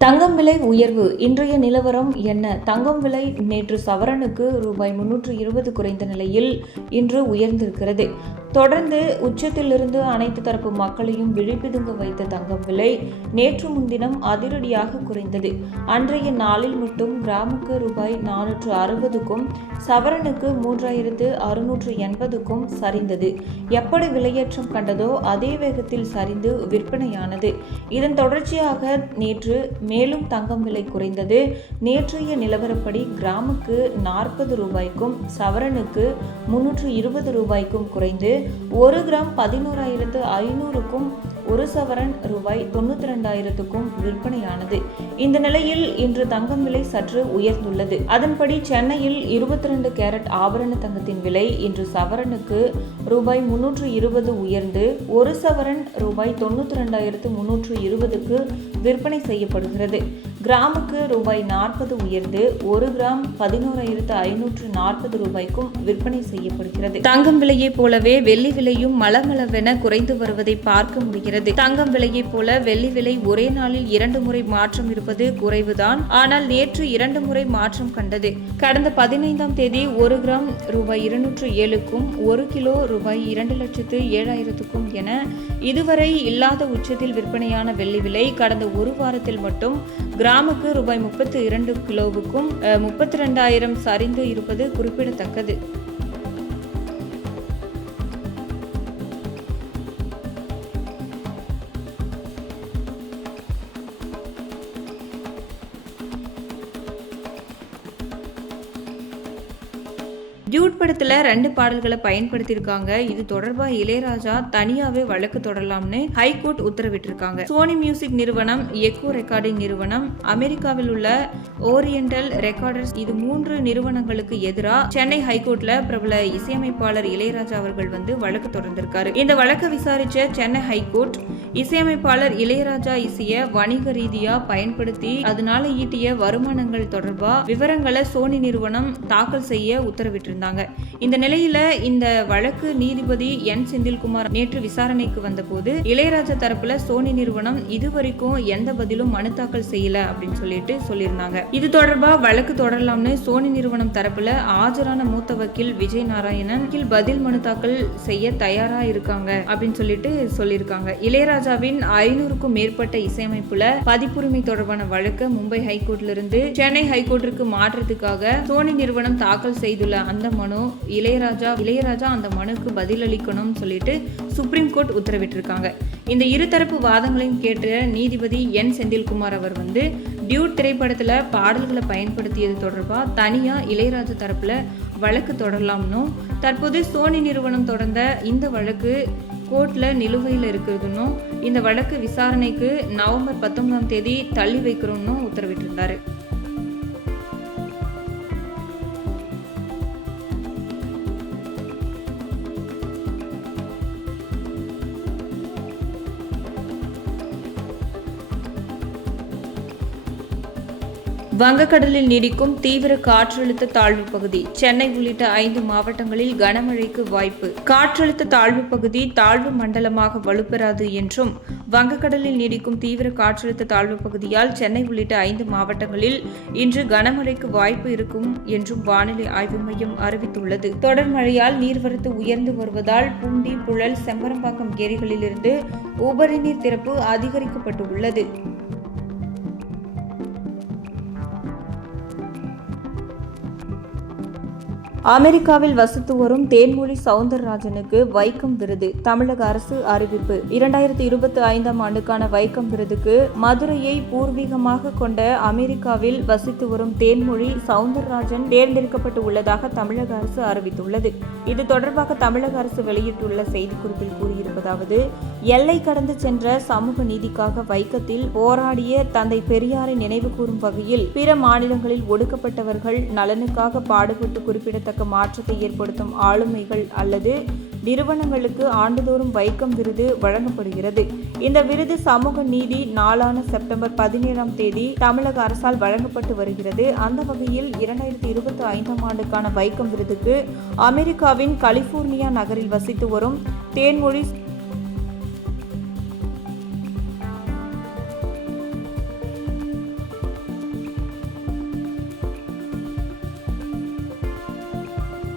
தங்கம் விலை உயர்வு இன்றைய நிலவரம் என்ன? தங்கம் விலை நேற்று சவரனுக்கு ரூபாய் முன்னூற்று இருபது குறைந்த நிலையில் இன்று உயர்ந்திருக்கிறது. தொடர்ந்து உச்சத்திலிருந்து அனைத்து தரப்பு மக்களையும் விழிப்பிதுங்க வைத்த தங்கம் விலை நேற்று முன்தினம் அதிரடியாக குறைந்தது. அன்றைய நாளில் மட்டும் கிராமுக்கு ரூபாய் நானூற்று அறுபதுக்கும் சவரனுக்கு மூன்றாயிரத்து அறுநூற்று எண்பதுக்கும் சரிந்தது. எப்படி விலையேற்றம் கண்டதோ அதே வேகத்தில் சரிந்து விற்பனையானது. இதன் தொடர்ச்சியாக நேற்று மேலும் தங்கம் விலை குறைந்தது. நேற்றைய நிலவரப்படி கிராமுக்கு நாற்பது ரூபாய்க்கும் சவரனுக்கு முன்னூற்று இருபது ரூபாய்க்கும் குறைந்து ஒரு கிராம் பதினோராயிரத்து ஐநூறுக்கும் ஒரு சவரன் ரூபாய் தொண்ணூற்றி ரெண்டாயிரத்துக்கும் விற்பனையானது. இந்த நிலையில் இன்று தங்கம் விலை சற்று உயர்ந்துள்ளது. அதன்படி சென்னையில் இருபத்தி ரெண்டு கேரட் ஆபரண தங்கத்தின் விலை இன்று சவரனுக்கு ரூபாய் முன்னூற்று இருபது உயர்ந்து ஒரு சவரன் ரூபாய் தொண்ணூற்றி ரெண்டாயிரத்து முன்னூற்று இருபதுக்கு விற்பனை செய்யப்படுகிறது. கிராமுக்கு ரூபாய் நாற்பது உயர்ந்து ஒரு கிராம் பதினோராயிரத்து ஐநூற்று நாற்பது ரூபாய்க்கும் விற்பனை செய்யப்படுகிறது. தங்கம் விலையைப் போலவே வெள்ளி விலையும் மளமளவென குறைந்து வருவதை பார்க்க முடிகிறது. தங்கம் விலையை போல வெள்ளி விலை ஒரே நாளில் இரண்டு முறை மாற்றம் இருப்பது குறைவுதான். ஆனால் நேற்று இரண்டு முறை மாற்றம் கண்டது. கடந்த பதினைந்தாம் தேதி ஒரு கிராம் ரூபாய் இருநூற்று ஏழுக்கும் ஒரு கிலோ ரூபாய் இரண்டு லட்சத்து ஏழாயிரத்துக்கும் என இதுவரை இல்லாத உச்சத்தில் விற்பனையான வெள்ளி விலை கடந்த ஒரு வாரத்தில் மட்டும் கிராமுக்கு ரூபாய் முப்பத்தி இரண்டு கிலோவுக்கும் முப்பத்தி ரெண்டாயிரம் சரிந்து இருப்பது குறிப்பிடத்தக்கது. டியூட் படத்துல ரெண்டு பாடல்களை பயன்படுத்தியிருக்காங்க. இது தொடர்பாக இளையராஜா தனியாவே வழக்கு தொடரலாம்னு ஹைகோர்ட் உத்தரவிட்டிருக்காங்க. சோனி மியூசிக் நிறுவனம் எக்கோ ரெக்கார்டிங் நிறுவனம் அமெரிக்காவில் உள்ள ஓரியண்டல் ரெக்கார்டர்ஸ் இது மூன்று நிறுவனங்களுக்கு எதிராக சென்னை ஹைகோர்ட்ல பிரபல இசையமைப்பாளர் இளையராஜா அவர்கள் வந்து வழக்கு தொடர்ந்திருக்காரு. இந்த வழக்கை விசாரிச்ச சென்னை ஹைகோர்ட் இசையமைப்பாளர் இளையராஜா இசைய வணிக ரீதியா பயன்படுத்தி அதனால ஈட்டிய வருமானங்கள் தொடர்பா விவரங்களை சோனி நிறுவனம் தாக்கல் செய்ய உத்தரவிட்டிருந்தாங்க. இந்த நிலையில இந்த வழக்கு நீதிபதி என். செந்தில்குமார் நேற்று விசாரணைக்கு வந்தபோது இளையராஜா தரப்புல சோனி நிறுவனம் இதுவரைக்கும் எந்த பதிலும் மனு தாக்கல் செய்யல அப்படின்னு சொல்லிட்டு சொல்லியிருந்தாங்க. இது தொடர்பா வழக்கு தொடரலாம்னு சோனி நிறுவனம் தரப்புல ஆஜரான மூத்த வக்கீல் விஜய் நாராயணன் கீழ் பதில் மனு தாக்கல் செய்ய தயாரா இருக்காங்க அப்படின்னு சொல்லிட்டு சொல்லியிருக்காங்க. இளையராஜா ராஜாவின் ஐநூறுக்கும் மேற்பட்ட இசையமைப்புல பதிப்புரிமை தொடர்பான வழக்கு மும்பை ஹைகோர்ட்ல இருந்து சென்னை ஹைகோர்ட்டிற்கு மாற்றத்துக்காக சோனி நிறுவனம் தாக்கல் செய்துள்ள அந்த மனு இளையராஜா இளையராஜா அந்த மனுக்கு பதிலளிக்கணும்னு சொல்லிட்டு சுப்ரீம் கோர்ட் உத்தரவிட்டிருக்காங்க. இந்த இருதரப்பு வாதங்களையும் கேட்ட நீதிபதி என். செந்தில்குமார் அவர் வந்து டியூட் திரைப்படத்துல பாடல்களை பயன்படுத்தியது தொடர்பாக தனியா இளையராஜா தரப்புல வழக்கு தொடரலாம்னும் தற்போது சோனி நிறுவனம் தொடர்ந்த இந்த வழக்கு கோர்ட்டில் நிலுவையில் இருக்கிறதுன்னும் இந்த வழக்கு விசாரணைக்கு நவம்பர் பத்தொன்பதாம் தேதி தள்ளி வைக்கிறோம்னு உத்தரவிட்டிருந்தாரு வங்கக்கடலில் நீடிக்கும் தீவிர காற்றழுத்த தாழ்வு பகுதி சென்னை உள்ளிட்ட ஐந்து மாவட்டங்களில் கனமழைக்கு வாய்ப்பு. காற்றழுத்த தாழ்வு பகுதி தாழ்வு மண்டலமாக வலுப்பெறாது என்றும் வங்கக்கடலில் நீடிக்கும் தீவிர காற்றழுத்த தாழ்வு பகுதியால் சென்னை உள்ளிட்ட ஐந்து மாவட்டங்களில் இன்று கனமழைக்கு வாய்ப்பு இருக்கும் என்றும் வானிலை ஆய்வு மையம் அறிவித்துள்ளது. தொடர் மழையால் நீர்வரத்து உயர்ந்து வருவதால் பூண்டி புழல் செம்பரம்பாக்கம் ஏரிகளிலிருந்து உபரி நீர் திறப்பு அதிகரிக்கப்பட்டுள்ளது. அமெரிக்காவில் வசித்து வரும் தேன்மொழி சவுந்தரராஜனுக்கு வைக்கம் விருது. தமிழக அரசு அறிவிப்பு. இரண்டாயிரத்தி இருபத்தி ஐந்தாம் ஆண்டுக்கான வைக்கம் விருதுக்கு மதுரையை பூர்வீகமாக கொண்ட அமெரிக்காவில் வசித்து வரும் தேன்மொழி சவுந்தரராஜன் தேர்ந்தெடுக்கப்பட்டு உள்ளதாக தமிழக அரசு அறிவித்துள்ளது. இது தொடர்பாக தமிழக அரசு வெளியிட்டுள்ள செய்திக்குறிப்பில் கூறியிருப்பதாவது எல்லை கடந்து சென்ற சமூக நீதிக்காக வைக்கத்தில் போராடிய தந்தை பெரியாரை நினைவு கூறும் வகையில் பிற மாநிலங்களில் ஒடுக்கப்பட்டவர்கள் நலனுக்காக பாடுபட்டு குறிப்பிடத்தக்க மாற்றத்தை ஏற்படுத்தும் ஆளுமைகள் அல்லது நிறுவனங்களுக்கு ஆண்டுதோறும் வைக்கம் விருது வழங்கப்படுகிறது. இந்த விருது சமூக நீதி நாளான செப்டம்பர் பதினேழாம் தேதி தமிழக அரசால் வழங்கப்பட்டு வருகிறது. அந்த வகையில் இரண்டாயிரத்தி இருபத்தி ஐந்தாம் ஆண்டுக்கான வைக்கம் விருதுக்கு அமெரிக்காவின் கலிபோர்னியா நகரில் வசித்து வரும் தேன்மொழி